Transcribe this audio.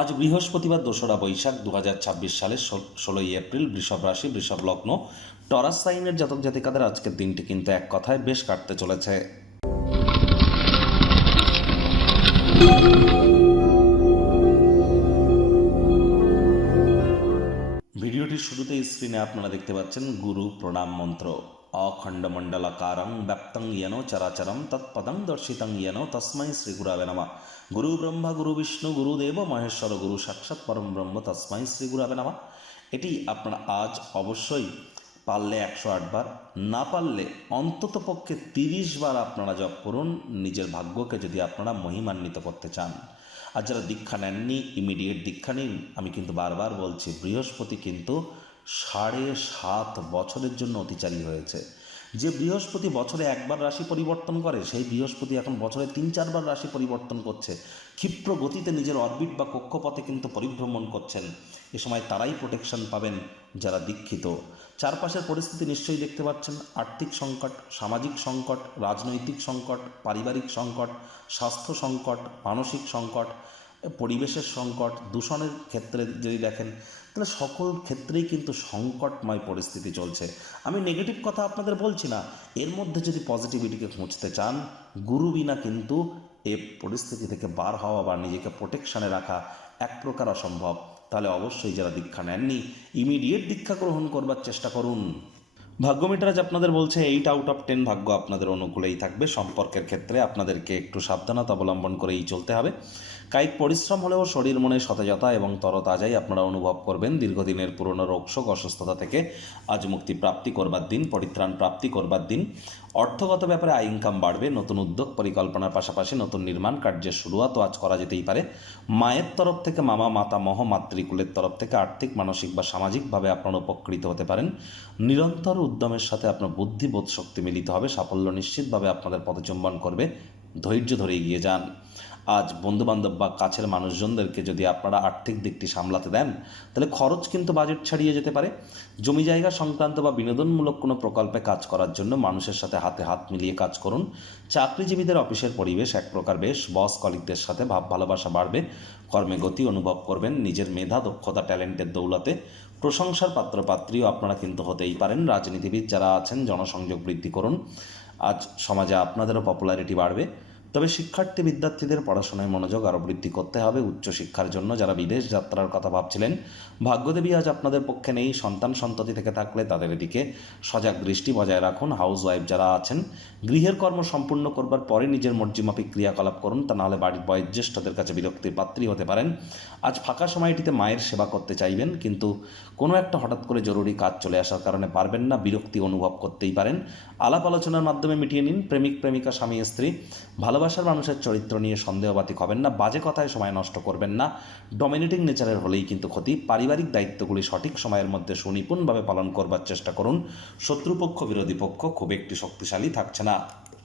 আজ বৃহস্পতিবার 2রা বৈশাখ 2026 সালের 16ই এপ্রিল। বৃষভ রাশি, বৃষভ লগ্ন, টরাস সাইনের জাতক জাতিকাদের আজকের দিনটি কিন্তু এক কথায় বেশ কাটতে চলেছে। ভিডিওটির শুরুতেই স্ক্রিনে আপনারা দেখতে পাচ্ছেন গুরু প্রণাম মন্ত্র। অখণ্ডমণ্ডলাকারং ব্যাপ্তং ইয়েন চরাচরম তৎপদং দর্শিতং ইয়েন তস্मै শ্রী গুরবে নমঃ। গুরু ব্রহ্মা গুরু বিষ্ণু গুরুদেব মহেশ্বর গুরু সাক্ষাৎ পরম ব্রহ্ম তস্मै শ্রী গুরবে নমঃ। এটি আপনারা আজ অবশ্যই পারলে 108 বার, না পারলে অন্তত পক্ষে 30 বার আপনারা জপ করুন, নিজের ভাগ্যকে যদি আপনারা মহিমান্বিত করতে চান। আর যারা দীক্ষা নেননি, ইমিডিয়েট দীক্ষা নিন। আমি কিন্তু বারবার বলছি, বৃহস্পতি কিন্তু 7.5 বছরের জন্য অতিচারী হয়েছে। যে বৃহস্পতি বছরে একবার রাশি পরিবর্তন করে, সেই বৃহস্পতি এখন বছরে 3-4 বার রাশি পরিবর্তন করছে। ক্ষিপ্র গতিতে নিজের অরবিট বা কক্ষপথে কিন্তু পরিভ্রমণ করছেন। এ সময় তারাই প্রোটেকশন পাবেন যারা দীক্ষিত। চারপাশের পরিস্থিতি নিশ্চয়ই দেখতে পাচ্ছেন। আর্থিক সংকট, সামাজিক সংকট, রাজনৈতিক সংকট, পারিবারিক সংকট, স্বাস্থ্য সংকট, মানসিক সংকট, পরিবেশের সংকট, দূষণের ক্ষেত্রে যদি দেখেন, তাহলে সকল ক্ষেত্রেই কিন্তু সংকটময় পরিস্থিতি চলছে। আমি নেগেটিভ কথা আপনাদের বলছি না, এর মধ্যে যদি পজিটিভিটিকে খুঁজতে চান, গুরু বিনা কিন্তু এ পরিস্থিতি থেকে বার হওয়া বা নিজেকে প্রোটেকশানে রাখা এক প্রকার অসম্ভব। তাহলে অবশ্যই যারা দীক্ষা নেননি, ইমিডিয়েট দীক্ষা গ্রহণ করবার চেষ্টা করুন। ভাগ্য মিটার আজ আপনাদের বলছে 8/10 ভাগ্য আপনাদের অনুকূলেই থাকবে। সম্পর্কের ক্ষেত্রে আপনাদেরকে একটু সাবধানতা অবলম্বন করেই চলতে হবে। কায়িক পরিশ্রম হলেও শরীর মনে সতেজতা এবং তরতাজাই আপনারা অনুভব করবেন। দীর্ঘদিনের পুরনো রোগশোক অসুস্থতা থেকে আজ মুক্তি প্রাপ্তি করবার দিন, পরিত্রাণ প্রাপ্তি করবার দিন। অর্থগত ব্যাপারে আয় ইনকাম বাড়বে। নতুন উদ্যোগ পরিকল্পনার পাশাপাশি নতুন নির্মাণ কার্যের শুরুয়াতও আজ করা যেতেই পারে। মায়ের তরফ থেকে, মামা মাতামহ মাতৃকুলের তরফ থেকে আর্থিক, মানসিক বা সামাজিকভাবে আপনারা উপকৃত হতে পারেন। নিরন্তর উদ্যমের সাথে আপনার বুদ্ধিবোধ শক্তি মিলিত হবে। সাফল্য নিশ্চিতভাবে আপনাদের পদচুম্বন করবে। ধৈর্য ধরে এগিয়ে যান। আজ বন্ধুবান্ধব বা কাছের মানুষজনদেরকে যদি আপনারা আর্থিক দিকটি সামলাতে দেন, তাহলে খরচ কিন্তু বাজেট ছাড়িয়ে যেতে পারে। জমি জায়গা সংক্রান্ত বা বিনোদনমূলক কোনো প্রকল্পে কাজ করার জন্য মানুষের সাথে হাতে হাত মিলিয়ে কাজ করুন। চাকরিজীবীদের অফিসের পরিবেশ এক প্রকার বেশ। বস কলিগদের সাথে ভাব ভালোবাসা বাড়বে। কর্মে গতি অনুভব করবেন। নিজের মেধা, দক্ষতা, ট্যালেন্টের দৌলতে প্রশংসার পাত্রপাত্রীও আপনারা কিন্তু হতেই পারেন। রাজনীতিবিদ যারা আছেন, জনসংযোগ বৃদ্ধি করুন। আজ সমাজে আপনাদেরও পপুলারিটি বাড়বে। তবে শিক্ষার্থী বিদ্যার্থীদের পড়াশোনায় মনোযোগ আরও বৃদ্ধি করতে হবে। উচ্চশিক্ষার জন্য যারা বিদেশ যাত্রার কথা ভাবছিলেন, ভাগ্যদেবী আজ আপনাদের পক্ষে নেই। সন্তান সন্ততি থেকে থাকলে তাদের দিকে সজাগ দৃষ্টি বজায় রাখুন। হাউস ওয়াইফ যারা আছেন, গৃহের কর্ম সম্পূর্ণ করবার পরে নিজের মর্জিমাফিক ক্রিয়াকলাপ করুন, তা নাহলে বাড়ির বয়োজ্যেষ্ঠদের কাছে বিরক্তির পাত্রী হতে পারেন। আজ ফাঁকা সময়টিতে মায়ের সেবা করতে চাইবেন, কিন্তু কোনো একটা হঠাৎ করে জরুরি কাজ চলে আসার কারণে পারবেন না। বিরক্তি অনুভব করতেই পারেন। আলাপ আলোচনার মাধ্যমে মিটিয়ে নিন। প্রেমিক প্রেমিকা, স্বামী স্ত্রী, ভালোবাসার মানুষের চরিত্র নিয়ে সন্দেহবাতিক হবেন না। বাজে কথায় সময় নষ্ট করবেন না। ডমিনেটিং নেচারের হলেই কিন্তু ক্ষতি। পারিবারিক দায়িত্বগুলি সঠিক সময়ের মধ্যে সুনিপুণভাবে পালন করবার চেষ্টা করুন। শত্রুপক্ষ, বিরোধী পক্ষ খুব একটি শক্তিশালী থাকছে না।